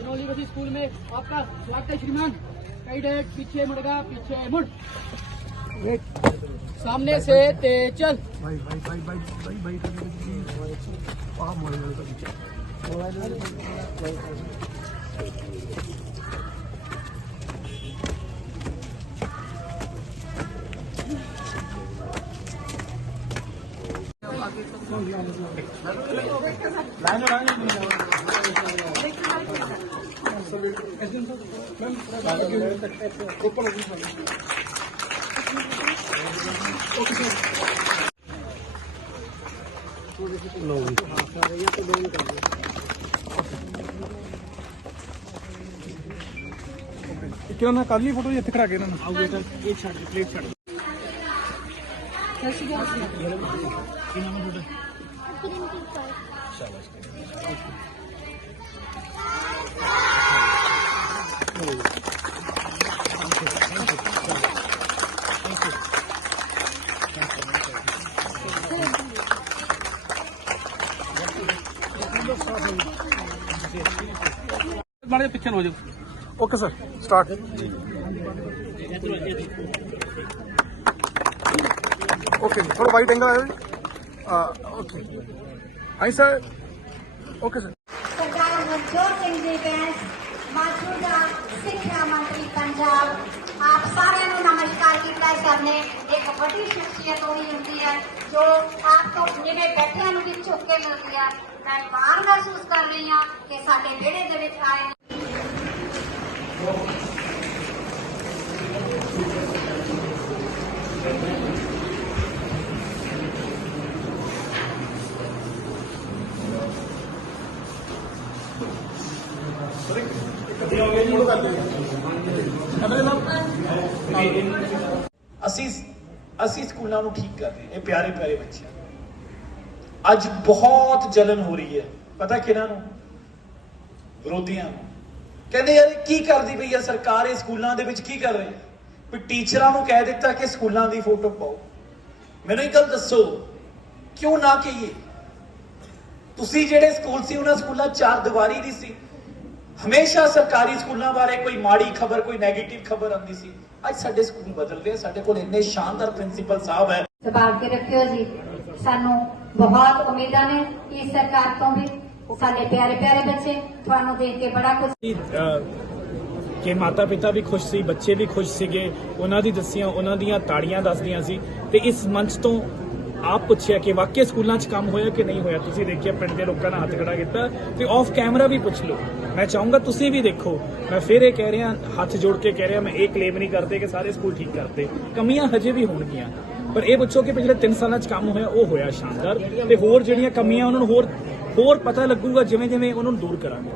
चनौली बसी स्कूल में। आपका स्वागत है श्रीमान। कैडेट पीछे मुड़गा, पीछे मुड़। सामने से तेज चल। भाई का पीछे ਕਿਹਨਾਂ ਨਾਲ ਕਰ ਲਈ ਫੋਟੋ ਇੱਥੇ ਖੜਾ ਕੇ ਇਹਨਾਂ ਨੂੰ ਆਉਗੇ ਤਾਂ ਇਹ ਛੱਡ ਦੇ ਪਲੇਟ ਛੱਡ ਮਾੜੇ ਪਿੱਛੇ ਨੂੰ ਹੋ ਜਾਓ ਓਕੇ ਸਰ ਸਟਾਰਟ ਓਕੇ ਥੋੜਾ ਵਾਈਟ ਐਂਗਲ ਆਇਆ ਜੀ okay hi sir okay sir Sardar Manjot Singh ji Bains ਮੌਜੂਦਾ ਸਿੱਖਿਆ ਮੰਤਰੀ ਪੰਜਾਬ ਆਪ ਸਾਰਿਆਂ ਨੂੰ ਨਮਸਕਾਰ ਕੀਤਾ ਸਰ ਨੇ ਇੱਕ ਵੱਡੀ ਸ਼ਖਸੀਅਤ ਹੋਈ ਹੁੰਦੀ ਹੈ ਜੋ ਆਪ ਤੋਂ ਜਿਵੇਂ ਬੈਠਿਆਂ ਨੂੰ ਵੀ ਝੁੱਕ ਕੇ ਮਿਲਦੀ ਹੈ ਮੈਂ ਮਾਣ ਮਹਿਸੂਸ ਕਰ ਰਹੀ ਹਾਂ ਕਿ ਸਾਡੇ ਵਿਹੜੇ ਦੇ ਵਿੱਚ ਆਏ ਨੇ ਅਸੀਂ ਅਸੀਂ ਸਕੂਲਾਂ ਨੂੰ ਠੀਕ ਕਰ ਰਹੇ ਇਹ ਪਿਆਰੇ ਪਿਆਰੇ ਬੱਚੇ। ਅੱਜ ਬਹੁਤ ਜਲਨ ਹੋ ਰਹੀ ਹੈ। ਪਤਾ ਕਿਹਨਾਂ ਨੂੰ? ਵਿਰੋਧੀਆਂ ਨੂੰ। ਕਹਿੰਦੇ ਯਾਰ ਕੀ ਕਰਦੀ ਪਈ ਆ ਸਰਕਾਰ? ਇਹ ਸਕੂਲਾਂ ਦੇ ਵਿੱਚ ਕੀ ਕਰ ਰਹੀ ਹੈ? ਵੀ ਟੀਚਰਾਂ ਨੂੰ ਕਹਿ ਦਿੱਤਾ ਕਿ ਸਕੂਲਾਂ ਦੀ ਫੋਟੋ ਪਾਓ। ਮੈਨੂੰ ਇੱਕ ਗੱਲ ਦੱਸੋ, ਕਿਉਂ ਨਾ ਕਹੀਏ? ਤੁਸੀਂ ਜਿਹੜੇ ਸਕੂਲ ਸੀ, ਉਹਨਾਂ ਸਕੂਲਾਂ ਚਾਰ ਦੀਵਾਰੀ ਦੀ ਸੀ। ਹਮੇਸ਼ਾ ਸਰਕਾਰੀ ਸਕੂਲਾਂ ਬਾਰੇ ਕੋਈ ਮਾੜੀ ਖਬਰ ਕੋਈ 네ਗੇਟਿਵ ਖਬਰ ਆਉਂਦੀ ਸੀ। ਅੱਜ ਸਾਡੇ ਸਕੂਲ ਬਦਲ ਗਏ ਸਾਡੇ ਕੋਲ ਇੰਨੇ ਸ਼ਾਨਦਾਰ ਪ੍ਰਿੰਸੀਪਲ ਸਾਹਿਬ ਹੈ। ਸੰਭਾਲ ਕੇ ਰੱਖਿਓ ਜੀ। ਸਾਨੂੰ ਬਹੁਤ ਉਮੀਦਾਂ ਨੇ ਇਸ ਸਰਕਾਰ ਤੋਂ ਵੀ ਸਾਡੇ ਪਿਆਰੇ ਪਿਆਰੇ ਬੱਚੇ ਤੁਹਾਨੂੰ ਦੇਖ ਕੇ ਬੜਾ ਅਹ ਕਿ ਮਾਤਾ ਪਿਤਾ ਵੀ ਖੁਸ਼ ਸੀ ਬੱਚੇ ਵੀ ਖੁਸ਼ ਸੀਗੇ। ਉਹਨਾਂ ਦੀ ਦੱਸੀਆਂ ਉਹਨਾਂ ਦੀਆਂ ਤਾੜੀਆਂ ਦੱਸਦੀਆਂ ਸੀ। ਤੇ ਇਸ ਮੰਚ ਤੋਂ ਆਪ ਪੁੱਛਿਆ ਕਿ ਵਾਕਿਆ ਸਕੂਲਾਂ 'ਚ ਕੰਮ ਹੋਇਆ ਕਿ ਨਹੀਂ ਹੋਇਆ? ਤੁਸੀਂ ਦੇਖਿਆ ਪਿੰਡ ਦੇ ਲੋਕਾਂ ਨੇ ਹੱਥ ਖੜਾ ਕੀਤਾ ਤੇ ਆਫ ਕੈਮਰਾ ਵੀ ਪੁੱਛ ਲਓ। ਮੈਂ ਚਾਹੂੰਗਾ ਤੁਸੀਂ ਵੀ ਦੇਖੋ। ਮੈਂ ਫਿਰ ਇਹ ਕਹਿ ਰਿਹਾ, ਹੱਥ ਜੋੜ ਕੇ ਕਹਿ ਰਿਹਾ, ਮੈਂ ਇਹ ਕਲੇਮ ਨਹੀਂ ਕਰਦੇ ਕਿ ਸਾਰੇ ਸਕੂਲ ਠੀਕ ਕਰਤੇ ਕਮੀਆਂ ਹਜੇ ਵੀ ਹੋਣਗੀਆਂ। ਪਰ ਇਹ ਪੁੱਛੋ ਕਿ ਪਿਛਲੇ 3 ਸਾਲਾਂ 'ਚ ਕੰਮ ਹੋਇਆ, ਉਹ ਹੋਇਆ ਸ਼ਾਨਦਾਰ। ਤੇ ਹੋਰ ਜਿਹੜੀਆਂ ਕਮੀਆਂ, ਉਹਨਾਂ ਨੂੰ ਹੋਰ ਹੋਰ ਪਤਾ ਲੱਗੂਗਾ ਜਿਵੇਂ ਜਿਵੇਂ ਉਹਨਾਂ ਨੂੰ ਦੂਰ ਕਰਾਂਗੇ।